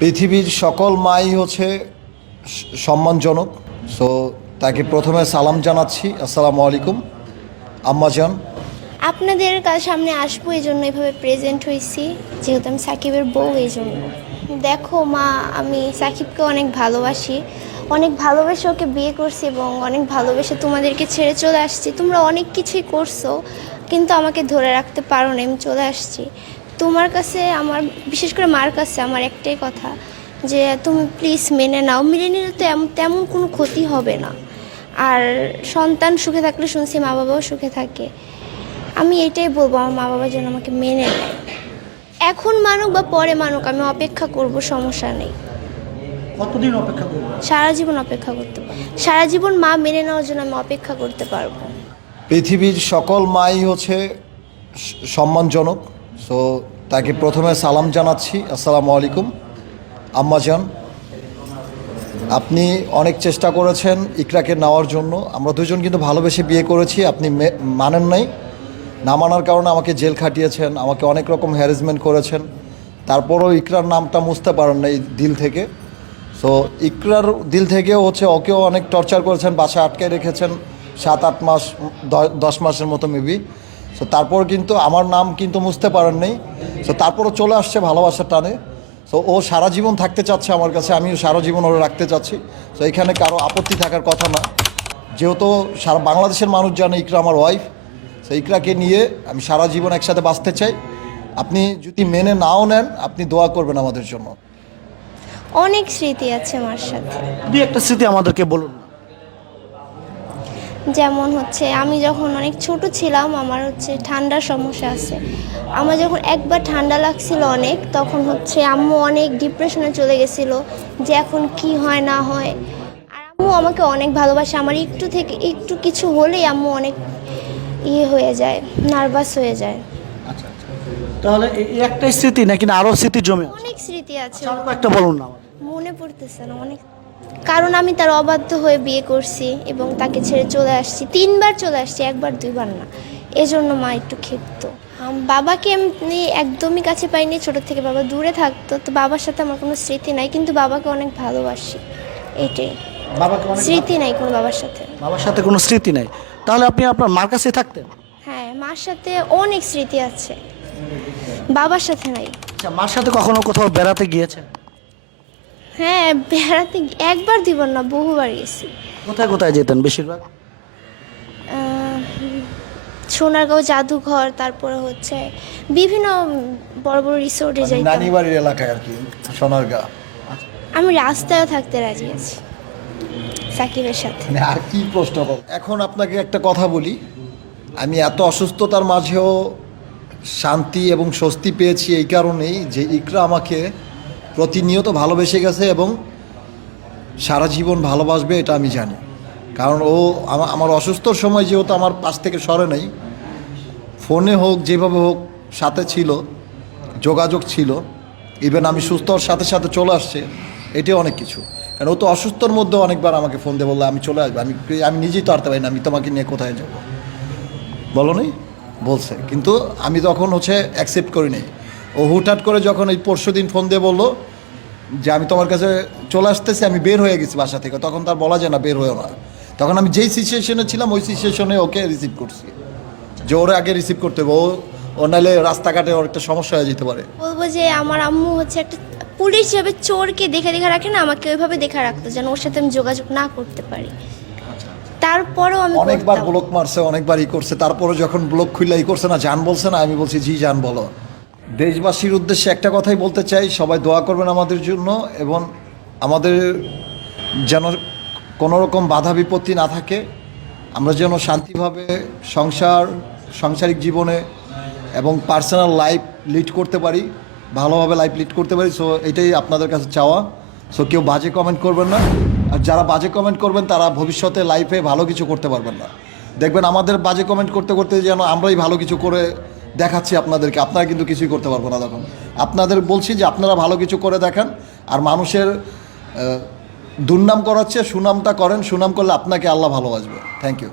পৃথিবীর সকল মাই হচ্ছে সম্মানজনক। সো তাকে প্রথমে সালাম জানাচ্ছি। আসসালামু আলাইকুম। আম্মাজান। আপনাদের কাছে সামনে আসব এই জন্য এভাবে প্রেজেন্ট হয়েছি। যেহেতু আমি সাকিবের বউ এই জন্য দেখো, মা, আমি সাকিবকে অনেক ভালোবাসি। অনেক ভালোবেসে ওকে বিয়ে করছি এবং অনেক ভালোবেসে তোমাদেরকে ছেড়ে চলে আসছি। তোমরা অনেক কিছুই করছ, কিন্তু আমাকে ধরে রাখতে পারো না, আমি চলে আসছি। তোমার কাছে আমার বিশেষ করে মার কাছে আমার একটাই কথা যে তুমি প্লিজ মেনে নাও। মেনে নিলে তো এমন তেমন কোনো ক্ষতি হবে না। আর সন্তান সুখে থাকলে শুনছি মা বাবাও সুখে থাকে। আমি এটাই বলব আমার মা বাবা যেন আমাকে মেনে নেয়। এখন মানুক বা পরে মানুক আমি অপেক্ষা করব সমস্যা নেই। কতদিন অপেক্ষা করব? সারা জীবন অপেক্ষা করতে পারব। সারা জীবন মা মেনে নেওয়ার জন্য আমি অপেক্ষা করতে পারব। পৃথিবীর সকল মাই হচ্ছে সম্মানজনক। সো তাকে প্রথমে সালাম জানাচ্ছি। আসসালামু আলাইকুম। আম্মাজান, আপনি অনেক চেষ্টা করেছেন ইকরাকে নেওয়ার জন্য। আমরা দুজন কিন্তু ভালোবেসে বিয়ে করেছি, আপনি মানেন নাই। না মানার কারণে আমাকে জেল খাটিয়েছেন, আমাকে অনেক রকম হ্যারাসমেন্ট করেছেন। তারপরও ইকরার নামটা মুছতে পারেন না এই দিল থেকে। সো ইকরার দিল থেকেও হচ্ছে ওকেও অনেক টর্চার করেছেন বাসা আটকে রেখেছেন, সাত আট মাস, দশ মাসের মতো মেবি সো তারপর কিন্তু আমার নাম কিন্তু মুছতে পারেন নাই। সো তারপরও চলে আসছে ভালোবাসার টানে। সো ও সারা জীবন থাকতে চাচ্ছে আমার কাছে আমিও সারা জীবন ওরা রাখতে চাচ্ছি। সো এখানে কারও আপত্তি থাকার কথা না। যেহেতু সারা বাংলাদেশের মানুষ জানে ইকরা আমার ওয়াইফ সো ইকরাকে নিয়ে আমি সারা জীবন একসাথে বাঁচতে চাই। আপনি যদি মেনে নাও নেন আপনি দোয়া করবেন আমাদের জন্য। অনেক স্মৃতি আছে মার সাথে। দুই একটা স্মৃতি আমাদেরকে বলুন না। যেমন হচ্ছে আমি যখন অনেক ছোট ছিলাম আমার হচ্ছে ঠান্ডার সমস্যা আছে। আমার যখন একবার ঠান্ডা লাগছিল অনেক তখন হচ্ছে আম্মু অনেক ডিপ্রেশনে চলে গেছিল যে এখন কি হয় না হয়। আর আম্মু আমাকে অনেক ভালোবাসে। আমার একটু থেকে একটু কিছু হলেই আম্মু অনেক ইয়ে হয়ে যায় নার্ভাস হয়ে যায়। আচ্ছা আচ্ছা। তাহলে এই একটাই স্মৃতি নাকি না আরও স্মৃতি জমে অনেক স্মৃতি আছে। একটা বলুন না মনে পড়তেছে না অনেক কারণ আমি তার অবাধ্য হয়ে বিয়ে করছি এবং তাকে ছেড়ে চলে আসছি। তিনবার চলে আসছি একবার দুইবার না। এজন্য মা একটু ক্ষিপ্ত। বাবাকে এমনি একদমই কাছে পাইনি ছোট থেকে বাবা দূরে থাকতো। তো বাবার সাথে আমার কোনো স্মৃতি নাই কিন্তু বাবাকে অনেক ভালোবাসি। এটাই। স্মৃতি নাই কোনো বাবার সাথে। বাবার সাথে কোনো স্মৃতি নাই। তাহলে আপনি আপনার মার কাছে থাকতেন? হ্যাঁ মার সাথে অনেক স্মৃতি আছে। বাবার সাথে নাই। আচ্ছা মার সাথে কখনো কোথাও বেড়াতে গিয়েছেন? হ্যাঁ বেড়াতে একবার দিব না বহুবার গেছি। কোথায় কোথায় যেতেন বেশিরভাগ? সোনারগাঁও জাদুঘর তারপরে হচ্ছে বিভিন্ন বড় বড় রিসোর্টে যাইতাম। নানি বাড়ির এলাকায় আর কি সোনারগা। আমি রাস্তায়ও থাকতে রাজি আছি সাকিবের সাথে। মানে আর কি প্রশ্ন? এখন আপনাকে একটা কথা বলি আমি এত অসুস্থতার মাঝেও শান্তি এবং স্বস্তি পেয়েছি এই কারণেই যে ইকরা আমাকে প্রতিনিয়ত ভালোবেসে গেছে এবং সারা জীবন ভালোবাসবে এটা আমি জানি। কারণ ও আমা- আমার অসুস্থর সময় যেহেতু আমার পাশ থেকে সরে নেই, ফোনে হোক, যেভাবে হোক, সাথে ছিল, যোগাযোগ ছিল ইভেন আমি সুস্থ হওয়ার সাথে সাথে চলে আসছে, এটাই অনেক কিছু। কারণ ও তো অসুস্থর মধ্যে অনেকবার আমাকে ফোন দিয়ে বলল, আমি চলে আসব, আমি আমি নিজেই তো আরতে পারি না, আমি তোমাকে নিয়ে কোথায় যাব? বলো নি? বলছে। কিন্তু আমি তখন হচ্ছে অ্যাকসেপ্ট করি নাই। ও হুটহাট করে যখন এই পরশু দিন ফোন দিয়ে বলল যে আমি তোমার কাছে চলে আসতেছি আমি বের হয়ে গেছি বাসা থেকে। তখন তার বলা যায় না বের হয়েও না। তখন আমি যেই সিচুয়েশনে ছিলাম ওই সিচুয়েশনে ওকে রিসিভ করছি। যে ওরা আগে রিসিভ করতে হবে। ও ও নাহলে রাস্তাঘাটে ওর একটা সমস্যা হয়ে যেতে পারে। বলব যে আমার আম্মু হচ্ছে একটা পুলিশ হিসাবে চোরকে দেখে দেখে রাখে না আমাকে ওইভাবে দেখে রাখতো যেন ওর সাথে আমি যোগাযোগ না করতে পারি। তারপরেও আমি অনেকবার। ব্লক মারছে অনেকবার ই করছে তারপরে যখন ব্লক খুললে ই করছে না জান বলছে না আমি বলছি জি জান বলো। দেশবাসীর উদ্দেশ্যে একটা কথাই বলতে চাই, সবাই দোয়া করবেন আমাদের জন্য এবং আমাদের যেন কোনো রকম বাধা বিপত্তি না থাকে। আমরা যেন শান্তিভাবে সংসার, সাংসারিক জীবনে এবং পার্সোনাল লাইফ লিড করতে পারি, ভালোভাবে লাইফ লিড করতে পারি। সো এটাই আপনাদের কাছে চাওয়া। সো কেউ বাজে কমেন্ট করবেন না। আর যারা বাজে কমেন্ট করবেন, তারা ভবিষ্যতে লাইফে ভালো কিছু করতে পারবেন না। দেখবেন আমাদের বাজে কমেন্ট করতে করতে যেন আমরাই ভালো কিছু করে দেখাচ্ছি আপনাদেরকে। আপনারা কিন্তু কিছুই করতে পারব না তখন। আপনাদের বলছি যে আপনারা ভালো কিছু করে দেখান, আর মানুষের দুর্নাম করাচ্ছে সুনামটা করেন। সুনাম করলে আপনাকে আল্লাহ ভালোবাসবে। Thank you